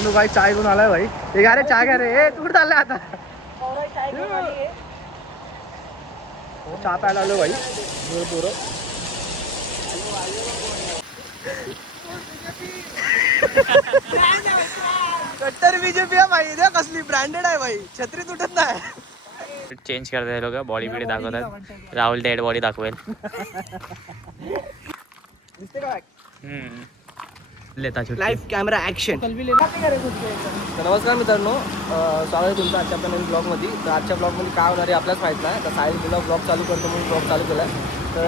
जानू भाई चाय घेऊन आलाय भाई. हे घ्या रे चाय घ्या रे. ए तू कुठं चाललाय आता? चहा प्यायला आलो भाई. पोरं कट्टर बीजेपी आहे भाई. इथे कसली ब्रँडेड आहे भाई. छत्री तुटत नाही. चेंज करतात लोक. बॉडी बिडी दाखवतात. राहुल डेड बॉडी दाखवेल. दिसते काय? लेता लाईव्ह कॅमेरा ॲक्शन. नमस्कार मित्रांनो, स्वागत आहे तुमचं आजच्या आपल्या नवीन ब्लॉगमध्ये. तर आजच्या ब्लॉगमध्ये काय होणार आहे आपल्याच माहीत नाही. तर साहिल गेला ब्लॉग चालू करतो म्हणून ब्लॉग चालू केला आहे. तर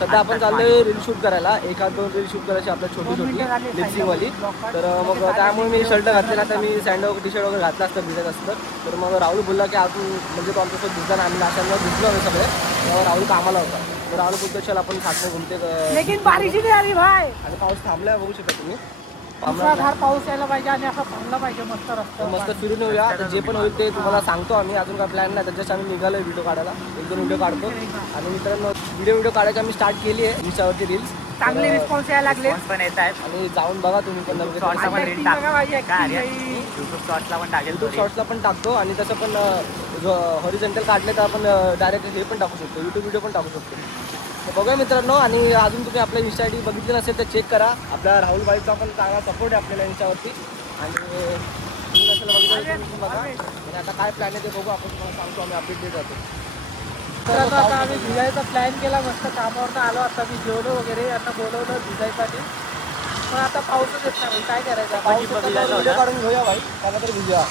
सध्या आपण चाललोय रील शूट करायला. एखाद दोन रील शूट करायची आपल्या छोटी लिपसिंगवाली. तर मग त्यामुळे मी शर्ट घातलेला. तर मी सँडल टी शर्ट वगैरे घातला असतं भिजत असतं. तर मग राहुल बोलला की आपण म्हणजे तो आमच्यासोबत भिजताना आम्ही नाश्त्याला भिजलो होतो सगळे. तेव्हा राहुल कामाला होता. तर राहुल बोलतो चल आपण साथने घुमते. आणि पाऊस थांबलाय बघू शकता तुम्ही. पाऊस यायला पाहिजे आणि असं थांबला पाहिजे मस्त रस्ता. मस्त फिरून येऊया. जे पण होईल ते तुम्हाला सांगतो आम्ही. अजून काय प्लॅन नाही. त्याच्याशी आम्ही निघालोय व्हिडिओ काढायला. एक दोन व्हिडिओ काढतो. आणि मित्रांनो व्हिडिओ काढायची आम्ही स्टार्ट केली आहे इंस्टावरती रील्स. चांगले रिस्पॉन्स यायला लागले पण येत आहेत. आणि जाऊन बघा तुम्ही पण. युट्यूब शॉर्ट्सला पण टाकतो. आणि तसं पण जो हॉरिझॉन्टल काढले तर आपण डायरेक्ट हे पण टाकू शकतो. यूट्यूब व्हिडिओ पण टाकू शकतो. तर बघूया मित्रांनो. आणि अजून तुम्ही आपल्या इंस्टा आय डी बघितली नसेल तर चेक करा. आपल्या राहुल भाईचा पण चांगला सपोर्ट आहे आपल्याला इंस्टावरती. आणि तुम्ही नसेल बघितलं बघा. आणि आता काय प्लॅन आहे ते बघू. आपण तुम्हाला सांगतो. आम्ही अपडेट देत जातो. तर आता आम्ही भिजायचा प्लॅन केला. मस्त कामावरनं आलो. आता मी जेवलो वगैरे. आता बोलवलं भिजायसाठी. पण आता पाऊसच येत नाही. काय करायचं? पाऊस काढून घेऊया भाई. त्याला तर भिजूया.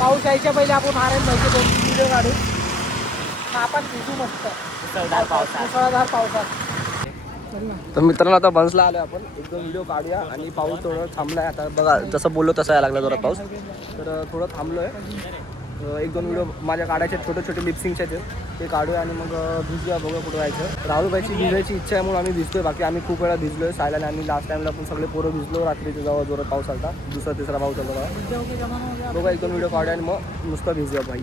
पाऊस यायच्या पहिले आपण आराम पाहिजे. 2 व्हिडिओ काढू. आपण भिजू मस्त मुसळधार पावसात. तर मित्रांनो आता बन्सला आलो आपण. एक दोन व्हिडिओ काढूया. आणि पाऊस थोडं थांबलाय आता. बघा जसं बोललो तसं यायला लागला जरा पाऊस. तर थोडं थांबलो आहे. एक दोन व्हिडिओ माझ्या काढायचे छोटे छोटे लिपसिंगचे ते काढूया. आणि मग भिजूया. बघूया कुठं जायचं. राहुलबाईची भिजायची इच्छा आहे म्हणून आम्ही भिजतोय. बाकी आम्ही खूप वेळा भिजलोय. सायलाने आणि लास्ट टाईमला पण सगळे पोरं भिजलो. रात्रीच्या जवळ जोरात पाऊस आला. दुसरा तिसरा पाऊस आला. बघा एक दोन व्हिडिओ काढूया आणि मग नुसतं भिजूया भाई.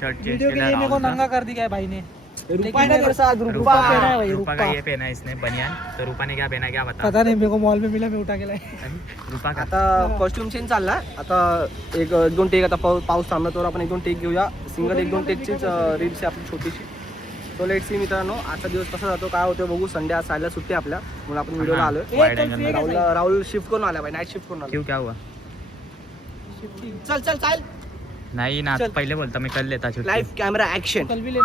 शर्ट चेंज वीडियो को नंगा कर दी क्या भाई ने? रूपा का ये पहना है इसने बनियान. तो रूपा ने क्या पहना क्या बता. पता नहीं, मेरे को मॉल में मिला, मैं उठा के लाया. रूपा का आता कॉस्ट्युम चेंज चालला. आता एक दोन टेक. आता पाऊस थांबला तर आपण एक दोन टेक घेऊया. सिंगल एक दोन टेकचीच रील्स आहे आपली छोटीशी. तो लेट सी मित्रांनो. आजचा दिवस कसा जातो काय होतं बघू. संडे आज सायला सुट्टी आपल्या म्हणून आपण व्हिडिओला आलोय. राहुल शिफ्ट करून आला भाई. नाईट शिफ्ट करून आला. क्यों क्या हुआ. चल चल चाल. नाही ना पहिले बोलता मी कल लेता लाईव्ह कॅमेरा ॲक्शन. कल भी ले.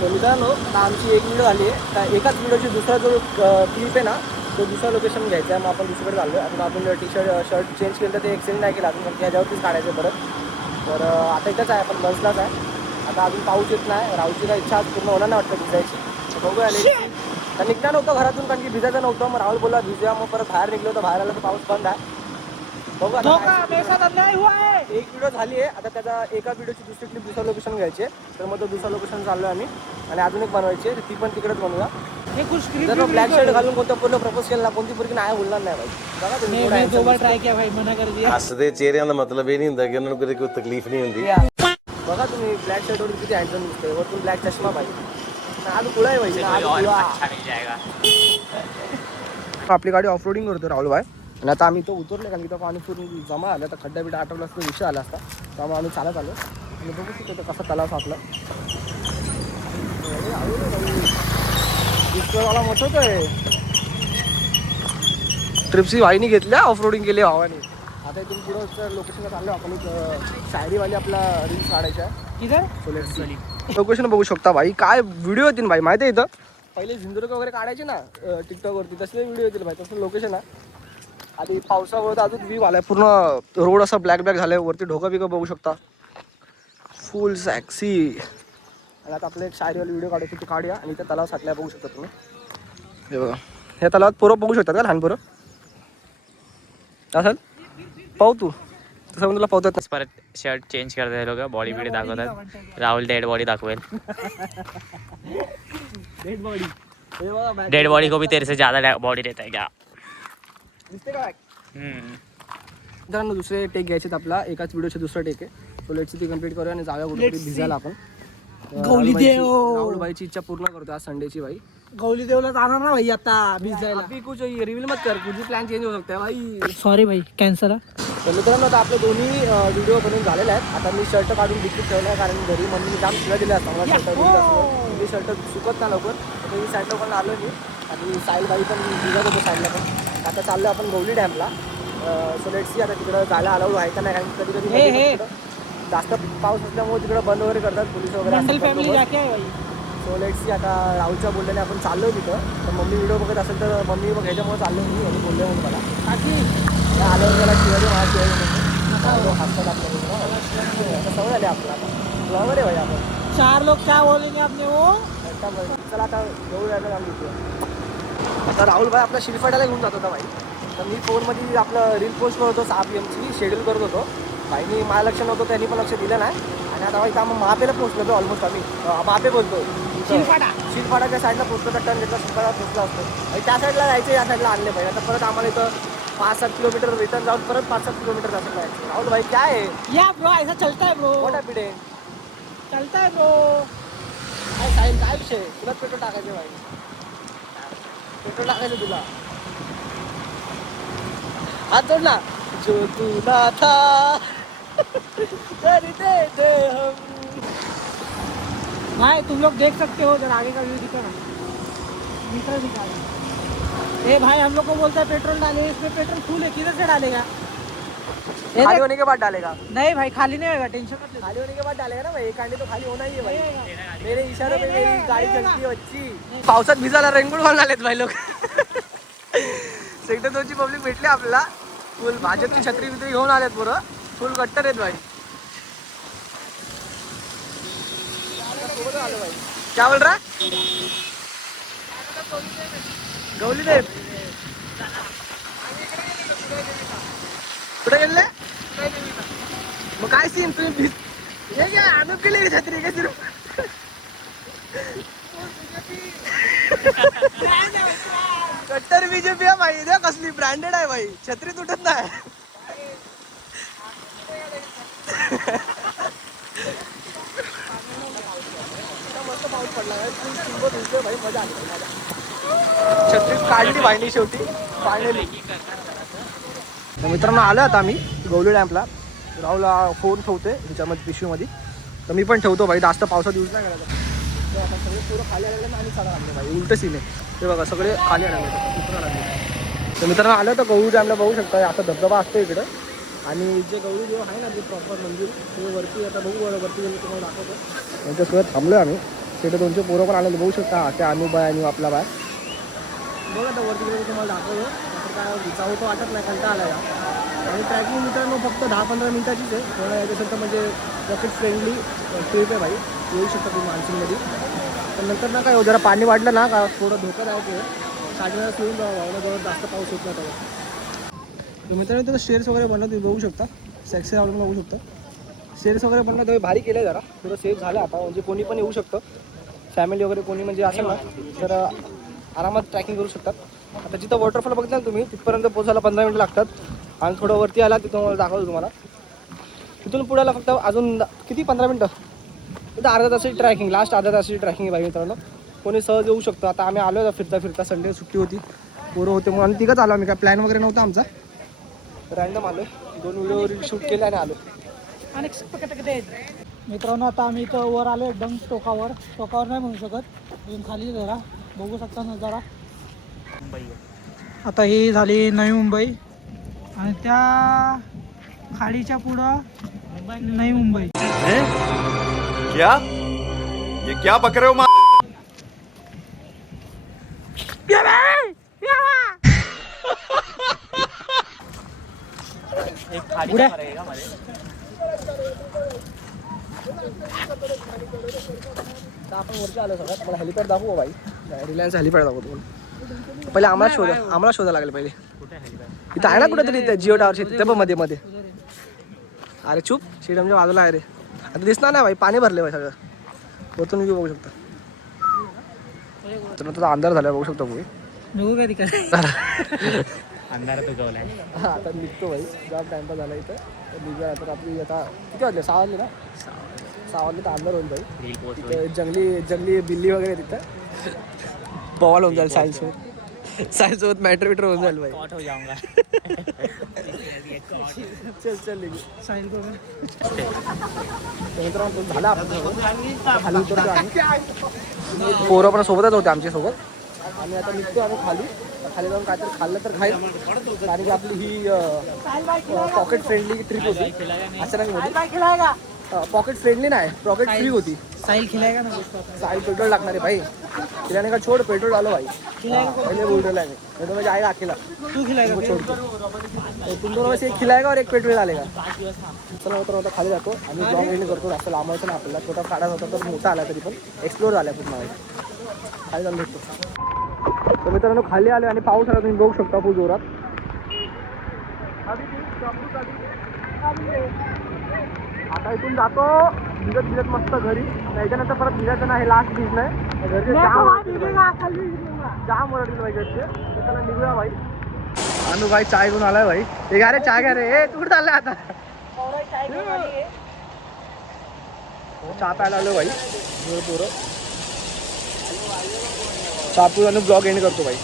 तर मित्रांनो आता आमची एक व्हिडिओ आली आहे. तर एकाच व्हिडिओची दुसरा जो क्लिप आहे ना तो दुसरा लोकेशन घ्यायचा आहे. मग आपण दुसरीकडे चाललो आहे. आपण टी शर्ट चेंज केलं तर ते एक्सचेंज नाही केलं अजून. कारण ह्याच्यावरतीच काढायचं परत. तर आता इथंच आहे आपण बसलाच आहे. आता अजून पाऊस येत नाही. राहुलची काय इच्छा पूर्ण होणार नाही वाटतं भिजायची. तर बघूया आले तर निघणार नव्हतं घरातून कारण की भिजायचं नव्हतं. मग राहुल बोलला भिजूया. मग परत बाहेर निघलो तर बाहेर आलं तर पाऊस बंद आहे. बघू आता एक व्हिडिओ झाली आहे. आता त्याचा एका व्हिडिओची दुसरी क्लिप दुसरं लोकेशन घ्यायचे. तर मग तो दुसरं लोकेशन चाललो आम्ही. आणि अजून एक बनवायची आहे ती पण तिकडेच बनवूया. जर ब्लॅक शर्ट घालून कोणत्या पूर्ण प्रपोज केला कोणती पूर्वी नाही बोलणार नाही भाई. बघा तुम्ही दो बार ट्राई किया भाई, मना कर दिया. हसदे चेहऱ्यां ਦਾ मतलब ਇਹ ਨਹੀਂ ਹੁੰਦਾ ਕਿ ਉਹਨਾਂ ਨੂੰ ਕਦੇ ਕੋਈ ਤਕਲੀਫ ਨਹੀਂ ਹੁੰਦੀ. बघा तुम्ही ब्लॅक शर्ट वर किती हँडसम दिसतोय. वरतून ब्लॅक चष्मा भाई. आज पुढे आहे भाई. आपली गाडी ऑफरोडिंग करतो राहुल भाई. आणि आता आम्ही तो उतरले कारण की तो पाणी पूर्ण जमा आला. तर खड्डा बिड्डा आठवला असता विषय आला असता. त्यामुळे आम्ही चालत आलो. आणि बघू शकतो कसा तलाव सापला. डिस्कोवाला मोठवतोय. ट्रिप्सी भाईनी घेतल्या ऑफरोडिंग केली भावानी. आता इथून पुढं लोकेशनला चाललो आपण. एक शायरीवाली आपला रील्स काढायच्या आहे. लोकेशन बघू शकता भाई. काय व्हिडिओ येतील भाई माहिती आहे. इथं पहिले सिंधुदुर्ग वगैरे काढायचे ना टिकटॉकवरती तसले व्हिडिओ येतील भाई. तसं लोकेशन आहे. आणि पावसामुळे तर अजून व्ह्यू आलाय. पूर्ण रोड असा ब्लॅक झालाय. वरती ढोकं बिकं बघू शकता. फुल सॅक्सी. आणि आता आपलं एक शायरीवाली व्हिडिओ काढायची ती काढूया. आणि त्या तलाव साठल्या बघू शकता तुम्ही. हे बघा ह्या तलावात पोरं बघू शकतात का लहान पोरं असेल. पाहू तू तसं पण तुला पाहतात. परत शर्ट चेंज करतात लोक. बॉडी बिडी दाखवतात. राहुल डेड बॉडी दाखवेल. डेड बॉडी को भी तेरे से ज्यादा बॉडी रहता है क्या. दिसते का. मित्रांनो दुसरे टेक घ्यायचे आपला. एकाच व्हिडिओचे दुसरा टेक आहे. तो लेटची ती कंप्लीट करूया आणि जाऊया कुठेतरी भिजायला आपण. राहुलबाईची इच्छा पूर्ण करतो आज संडेची बाई. गौली देवला जाणार ना भाई आता भिजायला. अभी कुछ रिव्हील मत कर, कुछ प्लॅन चेंज होऊ शकते भाई. सॉरी भाई कॅन्सल. तर मित्रांनो आता आपले दोन्ही व्हिडिओ बनवून झालेले आहेत. आता मी शर्ट काढून डिक्कीत ठेवलं आहे, कारण घरी मम्मीने जाम शिव्या दिल्या असतात मला शर्ट. शर्ट सुकत ना लवकर, तर मी साईडला पण आलो मी. आणि साईलबाई पण भिजत होतो साईडला पण. आता चाललो आपण गौली डॅमला. सो लेट्स सी आता तिकडं जायला अलाउड आहे का नाही, कारण कधी कधी जास्त पाऊस असल्यामुळे तिकडं बंद वगैरे करतात पोलीस वगैरे. सो लेट्स सी आता राहुलच्या बोलल्याने आपण चाललो तिथं. तर मम्मी व्हिडिओ बघत असेल तर मम्मी बघ ह्याच्यामुळे चाललो मी आणि बोलले म्हणून मला आल्यावर त्याला शिवाजी मला शिवाजी हातात आपल्याला सवय आली आपल्याला ब्लॉगर आहे भाई आपण. 4 लोग क्या बोलेंगे आपने वो. चला आता गहू यायला जाऊन घेतो. आता राहुल भाई आपला शिरफाट्याला घेऊन जात होता भाई. तर मी फोनमध्ये आपलं रील पोस्ट करत होतो 6 PM ची शेड्यूल करत होतो. भाईनी माझं लक्ष नव्हतं, त्यांनी पण लक्ष दिलं नाही. आणि आता भाई आम्ही महापेला पोहोचलो होतो ऑलमोस्ट. आम्ही महापे बोलतो शिरफाटाच्या साईडला पोहोचतो. टर्न घेतला शिरफाटा पोहोचला असतो भाई. त्या साईडला जायचं, या साईडला आणले पाहिजे. आता परत आम्हाला इथं 5-7 किलोमीटर रिटर्न जाऊन परत 5-7 किलोमीटर जायचं जायचं. राहुल भाई क्या आहे या ब्रो ऐसा चलता है ब्रो. मोठा पिढे चलता है ब्रो. काय साईड काय विषय, तुलाच पेट्रोल टाकायचं भाई. पेट्रोल टाकायचं तुला. हात जोड ना. जो तू ना था करते थे हम. भाई तुम लोग देख सकते हो जरा आगे का व्यू दिखा ना. मीटर दिखा रहा. ए भाई हम लोग को बोलता है पेट्रोल डाले, इसमें पेट्रोल फुल है, किधर से डालेगा. खाली होने के बाद डालेगा. नहीं भाई खाली नहीं होगा, टेंशन मत ले. खाली होने के बाद डालेगा ना भाई. एक कांडे तो खाली होना ही है भाई. मेरे इशारों पे मेरी गाडी चलती है बच्ची. पावसात भिजायला रेनकोट घालून आलेत भाई लोक. सेक्टर 2 ची पब्लिक भेटली आपल्याला. फुल भाजपची छत्री बित्री घेऊन आलेत पोरं. फुल कट्टर आहेत भाई. क्या बोल रहा गौली देव कुठे गेले मग काय सीन तुम्ही हे घ्या आणून केली छत्री का सिर्फ. कट्टर बीजेपी आहे भाई. द्या कसली ब्रँडेड आहे भाई. छत्री तुटत नाही. मस्त पाऊस पडला भाई. मजा आली छत्री काढली भाईनी शेवटी फायनली. तर मित्रांनो आलो आता आम्ही गौली डॅम्पला. राहुलला फोन ठेवते ह्याच्यामध्ये पिशवीमध्ये. तर मी पण ठेवतो भाई, जास्त पावसात यूज नाही करायचा. तर आता सगळे पोरं खाली आलेले आणि चढा लागले भाई. उलट सीन आहे ते बघा, सगळे खाली आलेले उतरा लागले. तर मित्रांनो आलं तर गौरी डॅमला बघू शकता. आता धबधबा असतो इकडं. आणि जे गौरी देव आहे ना जे प्रॉपर मंदिर ते वरती. आता बघू वरती मी तुम्हाला दाखवतो. त्यांच्यासोबत थांबलो आम्ही. तिथे 200 पोरं पण आलेले बघू शकता. त्या अनुबाय आणि आपला बाय बघा. आता वरती गेलं तुम्हाला दाखवतो. आता काय विचार होतो वाटत नाही, कंटाळा आला या. आणि ट्रॅकिंग मित्रांनो फक्त 10-15 मिनिटाचीच आहे. थोडं याच्यासाठी म्हणजे पॉकेट फ्रेंडली ट्रिप आहे भाई. येऊ शकता तुम्ही मान्सूनमध्ये. पण नंतर ना काय जरा पाणी वाढलं ना का थोडं धोकादायक आहे. साठवेळा सोडून जवळ जास्त पाऊस होत नाही तेव्हा. मित्रांनो तिथं स्टेअर्स वगैरे बनवत बघू शकता. सेक्सी आवडून बघू शकता. स्टेअर्स वगैरे बनवत तुम्ही भारी केलं आहे जरा. थोडं सेफ झालं आता. म्हणजे कोणी पण येऊ शकतं. फॅमिली वगैरे कोणी म्हणजे असेल ना तर आरामात ट्रॅकिंग करू शकतात. आता जिथं वॉटरफॉल बघितलं ना तुम्ही तिथपर्यंत पोचायला 15 मिनिटं लागतात. आणि थोडं वरती आला तिथं मला दाखवतो तुम्हाला. तिथून पुढ्याला फक्त अजून किती 15 मिनटं. तिथं अर्धा तासाची ट्रॅकिंग, लास्ट अर्धा तासाची ट्रॅकिंग आहे भाई मित्रांनो. कोणी सहज येऊ शकतो. आता आम्ही आलो आहे फिरता फिरता. संडे सुट्टी होती, पोरं होते म्हणून तिघंच आलो आम्ही. काय प्लॅन वगैरे नव्हता आमचा. रँडम आलो. 2 व्हिडिओ शूट केले आणि आलो. मित्रांनो आता आम्ही इथं वर आलो एकदम टोकावर. टोकावर नाही म्हणू शकत, इथून खाली जरा बघू शकता नजारा. आता ही झाली नवी मुंबई आणि त्या खाडीच्या पुढं नवी मुंबई. क्या ये क्या बक रहे हो एक खाली उड्या. मारेगा का मध्ये? आता आपण वरती आलो सगळ्यात. मला हेलिपॅड दाखवू भाई. रिलायन्स हेलिपॅड दाखवतो तुम्हाला. पहिले आम्हाला शोधा लागेल पहिले. इथं आहे ना कुठेतरी जिओ टावरची तिथे पण मध्ये मध्ये. अरे चूप स्टेडियमच्या बाजूला आहे रे. आता दिसणार नाही भाई, पाणी भरले भाई सगळं. वरतून व्ह्यू बघू शकता. तर अंधार झाला बघू शकता तुम्ही. निघू का तिकडे. अंधारात उगवलाय. आता निघतो भाई. जाम टाइमपास झाला इथं. तर निघूया आता. आपली आता किती वाजले? 6 वाजले ना. 6 वाजले तर अंधार होईल भाई. रील पोस्ट तिथं जंगली बिल्ली वगैरे तिथं. बवाल होऊन जाईल सायन्स सोबत मॅटर बिटर होऊन जाईल भाई. हो जाऊंगा. चल चल निघू. साहिल बघा. तर मित्रांनो झालं आपण सगळं. खाली उतरतो आम्ही. पोरं पण सोबतच होते आमच्या सोबत. आणि आता निघतो आम्ही खाली. खाली जाऊन काहीतरी खाल्लं तर खाईल. कारण की आपली ही पॉकेट फ्रेंडली ट्रिप होती. अचानक होती. पॉकेट फ्रेंडली नाही, पॉकेट फ्री होती. साहिल खिलाएगा ना साहिल पेट्रोल लागणार आहे भाई. खिलाने का छोड़, पेट्रोल डालो भाई. पहले बोल रहा है मैं तो मैं जाएगा अकेला. तू खिलाएगा वो छोड़ के. तुम दोनों में से एक खिलाएगा और एक पेट्रोल डालेगा. चला मित्रांनो आता खाली जातो आणि ब्लॉग एंड करतो. जास्त लांबायचं ना आपल्याला. छोटा काढा होता तर मोठा आला तरी पण एक्सप्लोर झाला पूर्ण. खाली जाऊन भेटतो. तर मित्रांनो खाली आले आणि पाऊस आला, तुम्ही बघू शकता खूप जोरात. आता इथून जातो भिजत भिजत मस्त घरी. त्याच्यानंतर परत भिजायचं नाही, लास्ट भिज नाही घरचे जाम ओरडतील भाई घरचे. तर त्याला निघूया भाई. अनु भाई चाय घेऊन आलाय भाई. हे घ्या रे चाय घ्या रे. ए तू कुठं चाललाय आता? चहा प्यायला आलो भाई. पोरं चहा पिऊन आणि ब्लॉग एंड करतो भाई.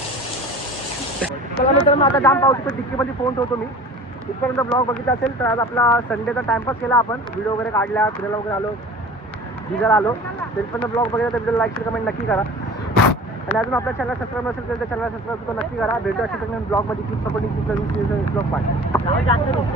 चला मित्रांनो आता जाम पाऊस येतो. डिक्कीमध्ये फोन ठेवतो मी. इथपर्यंत ब्लॉग बघितला असेल तर आज आपला संडेचा टाइमपास केला आपण. व्हिडिओ वगैरे काढला, फिरायला वगैरे आलो, भिजायला आलो. तरीपर्यंत ब्लॉग बघितला तर व्हिडिओ लाईक कमेंट नक्की करा. आणि अजून आपल्या चॅनल सबस्क्राईब नसेल तर चॅनल सबस्क्राईब नक्की करा. भेटू अशा ब्लॉगमध्ये की सपोर्टिंग ब्लॉग पाहिजे.